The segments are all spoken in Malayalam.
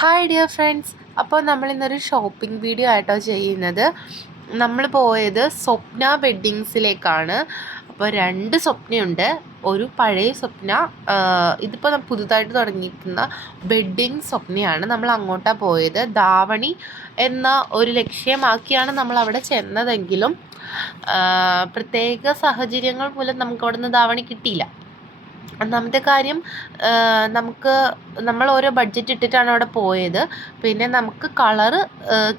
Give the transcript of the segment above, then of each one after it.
ഹായ് ഡിയർ ഫ്രണ്ട്സ് അപ്പോൾ നമ്മൾ ഇന്നൊരു ഷോപ്പിംഗ് വീഡിയോ ആയിട്ടോ ചെയ്യുന്നത്. നമ്മൾ പോയത് സ്വപ്ന വെഡ്ഡിങ്സിലേക്കാണ് അപ്പോൾ രണ്ട് സ്വപ്നയുണ്ട്. ഒരു പഴയ സ്വപ്ന ഇതിപ്പോൾ പുതുതായിട്ട് തുടങ്ങിയിരിക്കുന്ന വെഡ്ഡിങ് സ്വപ്നയാണ് നമ്മൾ അങ്ങോട്ടാണ് പോയത്. ധാവണി എന്ന ഒരു ലക്ഷ്യമാക്കിയാണ് നമ്മൾ അവിടെ ചെന്നതെങ്കിലും പ്രത്യേക സാഹചര്യങ്ങൾ മൂലം നമുക്ക് അവിടെ നിന്ന് ധാവണി കിട്ടിയില്ല. ഒന്നാമത്തെ കാര്യം നമുക്ക് നമ്മൾ ഓരോ ബഡ്ജറ്റ് ഇട്ടിട്ടാണ് അവിടെ പോയത്. പിന്നെ നമുക്ക് കളറ്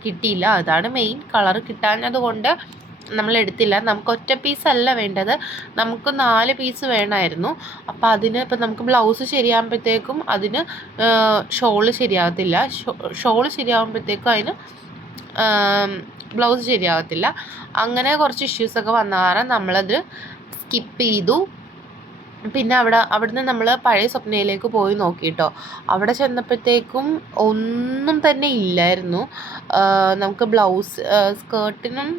കിട്ടിയില്ല. അതാണ് മെയിൻ കളറ് കിട്ടാഞ്ഞത് കൊണ്ട് നമ്മൾ എടുത്തില്ല. നമുക്ക് ഒറ്റ പീസ് അല്ല വേണ്ടത്. നമുക്ക് നാല് പീസ് വേണമായിരുന്നു. അപ്പോൾ അതിന് ഇപ്പം നമുക്ക് ബ്ലൗസ് ശരിയാകുമ്പോഴത്തേക്കും അതിന് ഷോൾ ശരിയാകത്തില്ല. ഷോൾ ശരിയാകുമ്പോഴത്തേക്കും അതിന് ബ്ലൗസ് ശരിയാകത്തില്ല. അങ്ങനെ കുറച്ച് ഇഷ്യൂസൊക്കെ വന്ന കാരണം നമ്മളത് സ്കിപ്പ് ചെയ്തു. പിന്നെ അവിടെ അവിടുന്ന് നമ്മൾ പഴയ സ്വപ്നയിലേക്ക് പോയി നോക്കിട്ടോ. അവിടെ ചെന്നപ്പോഴത്തേക്കും ഒന്നും തന്നെ ഇല്ലായിരുന്നു. നമുക്ക് ബ്ലൗസ് സ്കേർട്ടിനും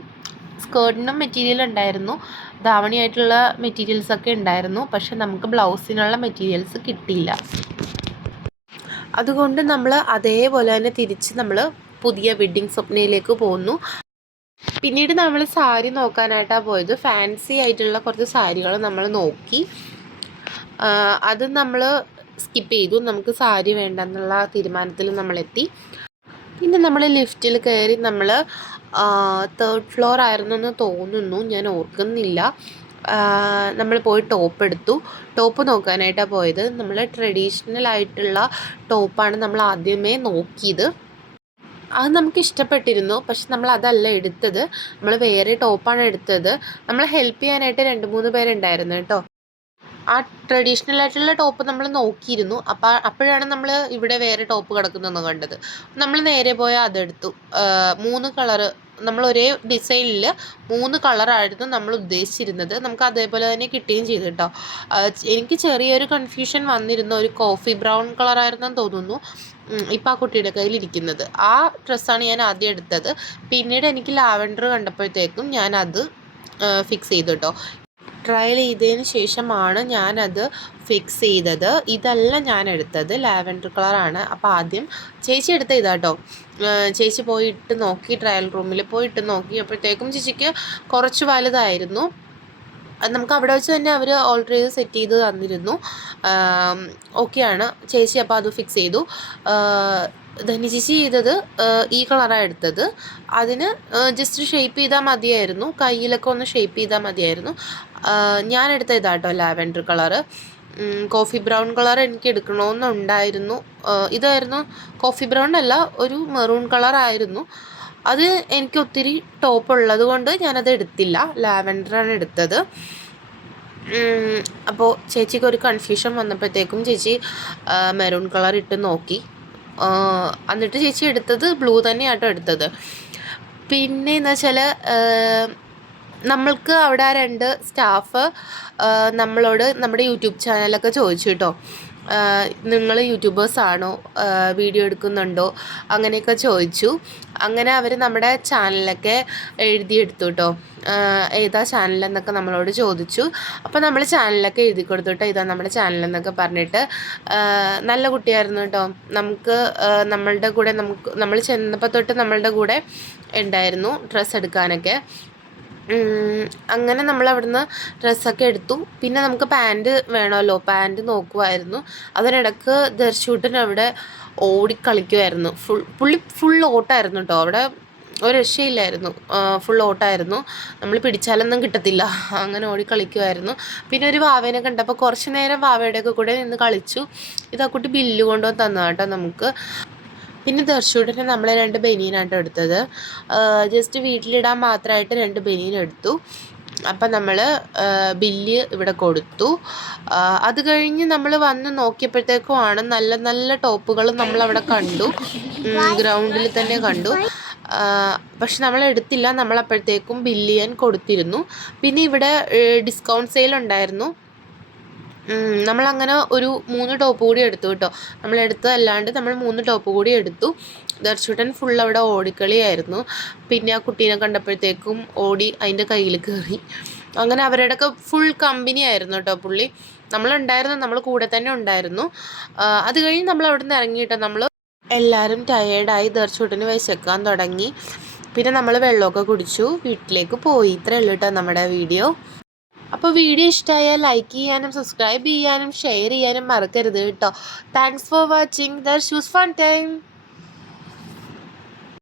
സ്കേർട്ടിനും മെറ്റീരിയൽ ഉണ്ടായിരുന്നു. ധാവണിയായിട്ടുള്ള മെറ്റീരിയൽസൊക്കെ ഉണ്ടായിരുന്നു. പക്ഷെ നമുക്ക് ബ്ലൗസിനുള്ള മെറ്റീരിയൽസ് കിട്ടിയില്ല. അതുകൊണ്ട് നമ്മൾ അതേപോലെ തന്നെ തിരിച്ച് നമ്മൾ പുതിയ വെഡ്ഡിങ് സ്വപ്നയിലേക്ക് പോന്നു. പിന്നീട് നമ്മൾ സാരി നോക്കാനായിട്ടാണ് പോയത്. ഫാൻസി ആയിട്ടുള്ള കുറച്ച് സാരികൾ നമ്മൾ നോക്കി. അത് നമ്മൾ സ്കിപ്പ് ചെയ്തു. നമുക്ക് സാരി വേണ്ടെന്നുള്ള തീരുമാനത്തിൽ നമ്മളെത്തി. പിന്നെ നമ്മൾ ലിഫ്റ്റിൽ കയറി നമ്മൾ തേർഡ് ഫ്ലോർ ആയിരുന്നു എന്ന് തോന്നുന്നു. ഞാൻ ഓർക്കുന്നില്ല. നമ്മൾ പോയി ടോപ്പ് എടുത്തു. ടോപ്പ് നോക്കാനായിട്ടാണ് പോയത്. നമ്മൾ ട്രഡീഷണൽ ആയിട്ടുള്ള ടോപ്പാണ് നമ്മൾ ആദ്യമേ നോക്കിയത്. അത് നമുക്ക് ഇഷ്ടപ്പെട്ടിരുന്നു. പക്ഷെ നമ്മൾ അതല്ല എടുത്തത്. നമ്മൾ വേറെ ടോപ്പാണ് എടുത്തത്. നമ്മൾ ഹെൽപ്പ് ചെയ്യാനായിട്ട് രണ്ട് മൂന്ന് പേരുണ്ടായിരുന്നു കേട്ടോ. ആ ട്രഡീഷണൽ ആയിട്ടുള്ള ടോപ്പ് നമ്മൾ നോക്കിയിരുന്നു. അപ്പോൾ അപ്പോഴാണ് നമ്മൾ ഇവിടെ വേറെ ടോപ്പ് കിടക്കുന്നതെന്ന് കണ്ടത്. നമ്മൾ നേരെ പോയ അതെടുത്തു. മൂന്ന് കളറ് നമ്മൾ ഒരേ ഡിസൈനിൽ മൂന്ന് കളറായിരുന്നു നമ്മൾ ഉദ്ദേശിച്ചിരുന്നത്. നമുക്ക് അതേപോലെ തന്നെ കിട്ടുകയും ചെയ്തു കേട്ടോ. എനിക്ക് ചെറിയൊരു കൺഫ്യൂഷൻ വന്നിരുന്ന. ഒരു കോഫി ബ്രൗൺ കളറായിരുന്നെന്ന് തോന്നുന്നു. ഇപ്പം ആ കുട്ടിയുടെ കയ്യിൽ ഇരിക്കുന്നത്. ആ ഡ്രസ്സാണ് ഞാൻ ആദ്യം എടുത്തത്. പിന്നീട് എനിക്ക് ലാവൻഡർ കണ്ടപ്പോഴത്തേക്കും ഞാൻ അത് ഫിക്സ് ചെയ്തു കേട്ടോ. ട്രയൽ ചെയ്തതിന് ശേഷമാണ് ഞാനത് ഫിക്സ് ചെയ്തത്. ഇതല്ല ഞാൻ എടുത്തത്. ലാവൻഡർ കളറാണ് അപ്പോൾ ആദ്യം ചേച്ചി എടുത്ത ഇതാട്ടോ ചേച്ചി പോയിട്ട് നോക്കി ട്രയൽ റൂമിൽ പോയിട്ട് നോക്കി നോക്കിയപ്പോഴത്തേക്കും ചേച്ചിക്ക് കുറച്ച് വലുതായിരുന്നു. നമുക്ക് അവിടെ വെച്ച് തന്നെ അവർ ഓൾറെഡി സെറ്റ് ചെയ്ത് തന്നിരുന്നു. ഓക്കെയാണ് ചേച്ചി അപ്പോൾ അത് ഫിക്സ് ചെയ്തു. ധനി ചേച്ചി ചെയ്തത് ഈ കളറാണ് എടുത്തത്. അതിന് ജസ്റ്റ് ഷേപ്പ് ചെയ്താൽ മതിയായിരുന്നു. കയ്യിലൊക്കെ ഒന്ന് ഷേപ്പ് ചെയ്താൽ മതിയായിരുന്നു. എടുത്ത ഇതാട്ടോ lavender colour. Coffee brown colour എനിക്ക് എടുക്കണമെന്നുണ്ടായിരുന്നു. ഇതായിരുന്നു കോഫി ബ്രൗൺ അല്ല ഒരു മെറൂൺ കളറായിരുന്നു. അത് എനിക്ക് ഒത്തിരി ടോപ്പ് ഉള്ളത് കൊണ്ട് ഞാനത് എടുത്തില്ല. ലാവൻഡറാണ് എടുത്തത്. അപ്പോൾ ചേച്ചിക്ക് ഒരു കൺഫ്യൂഷൻ വന്നപ്പോഴത്തേക്കും ചേച്ചി മെറൂൺ കളർ ഇട്ട് നോക്കി. എന്നിട്ട് ചേച്ചി എടുത്തത് ബ്ലൂ തന്നെയാട്ടോ എടുത്തത്. പിന്നെ എന്ന് വെച്ചാൽ നമ്മൾക്ക് അവിടെ ആ രണ്ട് സ്റ്റാഫ് നമ്മളോട് നമ്മുടെ യൂട്യൂബ് ചാനലൊക്കെ ചോദിച്ചു കേട്ടോ. നിങ്ങൾ യൂട്യൂബേഴ്സ് ആണോ? വീഡിയോ എടുക്കുന്നുണ്ടോ? അങ്ങനെയൊക്കെ ചോദിച്ചു. അങ്ങനെ അവർ നമ്മുടെ ചാനലൊക്കെ എഴുതിയെടുത്തു കേട്ടോ. ഏതാ ചാനലെന്നൊക്കെ നമ്മളോട് ചോദിച്ചു. അപ്പോൾ നമ്മൾ ചാനലൊക്കെ എഴുതി കൊടുത്തു കേട്ടോ. ഇതാ നമ്മുടെ ചാനലെന്നൊക്കെ പറഞ്ഞിട്ട്. നല്ല കുട്ടിയായിരുന്നു കേട്ടോ. നമുക്ക് നമ്മളുടെ കൂടെ നമുക്ക് നമ്മൾ ചെന്നപ്പോൾ തൊട്ട് നമ്മളുടെ കൂടെ ഉണ്ടായിരുന്നു ഡ്രസ്സ് എടുക്കാനൊക്കെ. അങ്ങനെ നമ്മൾ അവിടുന്ന് ഡ്രസ്സൊക്കെ എടുത്തു. പിന്നെ നമുക്ക് പാന്റ് വേണമല്ലോ. പാന്റ് നോക്കുമായിരുന്നു അതിനിടക്ക് ദർശൂട്ടൻ അവിടെ ഓടിക്കളിക്കുമായിരുന്നു ഫുൾ പുള്ളി ഫുൾ ഓട്ടായിരുന്നു കേട്ടോ അവിടെ ഒരു രക്ഷയില്ലായിരുന്നു. ഫുൾ ഓട്ടായിരുന്നു. നമ്മൾ പിടിച്ചാലൊന്നും കിട്ടത്തില്ല. അങ്ങനെ ഓടി കളിക്കുമായിരുന്നു പിന്നെ ഒരു വാവേനെ കണ്ടപ്പോൾ കുറച്ച് നേരം വാവയുടെയൊക്കെ കൂടെ നിന്ന് കളിച്ചു. ഇതാ കുട്ടി ബില്ല് കൊണ്ടുവന്ന് കേട്ടോ നമുക്ക്. പിന്നെ ദർശൂട്ടിന് നമ്മൾ രണ്ട് ബനിയനാട്ടോ എടുത്തത്. ജസ്റ്റ് വീട്ടിലിടാൻ മാത്രമായിട്ട് രണ്ട് ബനിയൻ എടുത്തു. അപ്പം നമ്മൾ ബില്ല് ഇവിടെ കൊടുത്തു. അത് കഴിഞ്ഞ് നമ്മൾ വന്ന് നോക്കിയപ്പോഴത്തേക്കുമാണ് നല്ല നല്ല ടോപ്പുകൾ നമ്മളവിടെ കണ്ടു. ഗ്രൗണ്ടിൽ തന്നെ കണ്ടു. പക്ഷെ നമ്മൾ എടുത്തില്ല. നമ്മൾ അപ്പോഴത്തേക്കും ബില്ല് ചെയ്യാൻ കൊടുത്തിരുന്നു. പിന്നെ ഇവിടെ ഡിസ്കൗണ്ട് സെയിൽ ഉണ്ടായിരുന്നു നമ്മളങ്ങനെ ഒരു മൂന്ന് ടോപ്പ് കൂടി എടുത്തു കേട്ടോ. നമ്മൾ എടുത്തതല്ലാണ്ട് നമ്മൾ മൂന്ന് ടോപ്പ് കൂടി എടുത്തു. ദർശുട്ടൻ ഫുൾ അവിടെ ഓടിക്കളിയായിരുന്നു. പിന്നെ ആ കുട്ടീനെ കണ്ടപ്പോഴത്തേക്കും ഓടി അതിന്റെ കയ്യിൽ കയറി. അങ്ങനെ അവരുടെയൊക്കെ ഫുൾ കമ്പനി ആയിരുന്നു കേട്ടോ പുള്ളി. നമ്മളുണ്ടായിരുന്നു നമ്മൾ കൂടെ തന്നെ ഉണ്ടായിരുന്നു. അത് കഴിഞ്ഞ് നമ്മൾ അവിടെ നിന്ന് ഇറങ്ങിയിട്ടോ നമ്മൾ എല്ലാവരും ടയേർഡായി ദർശുട്ടന് വിശക്കാൻ തുടങ്ങി. പിന്നെ നമ്മൾ വെള്ളമൊക്കെ കുടിച്ചു. വീട്ടിലേക്ക് പോയി. ഇത്രേ ഉള്ളൂ കേട്ടോ നമ്മുടെ വീഡിയോ അപ്പോൾ വീഡിയോ ഇഷ്ടമായാൽ ലൈക്ക് ചെയ്യാനും സബ്സ്ക്രൈബ് ചെയ്യാനും ഷെയർ ചെയ്യാനും മറക്കരുത് കേട്ടോ. Thanks for watching there shoes fun time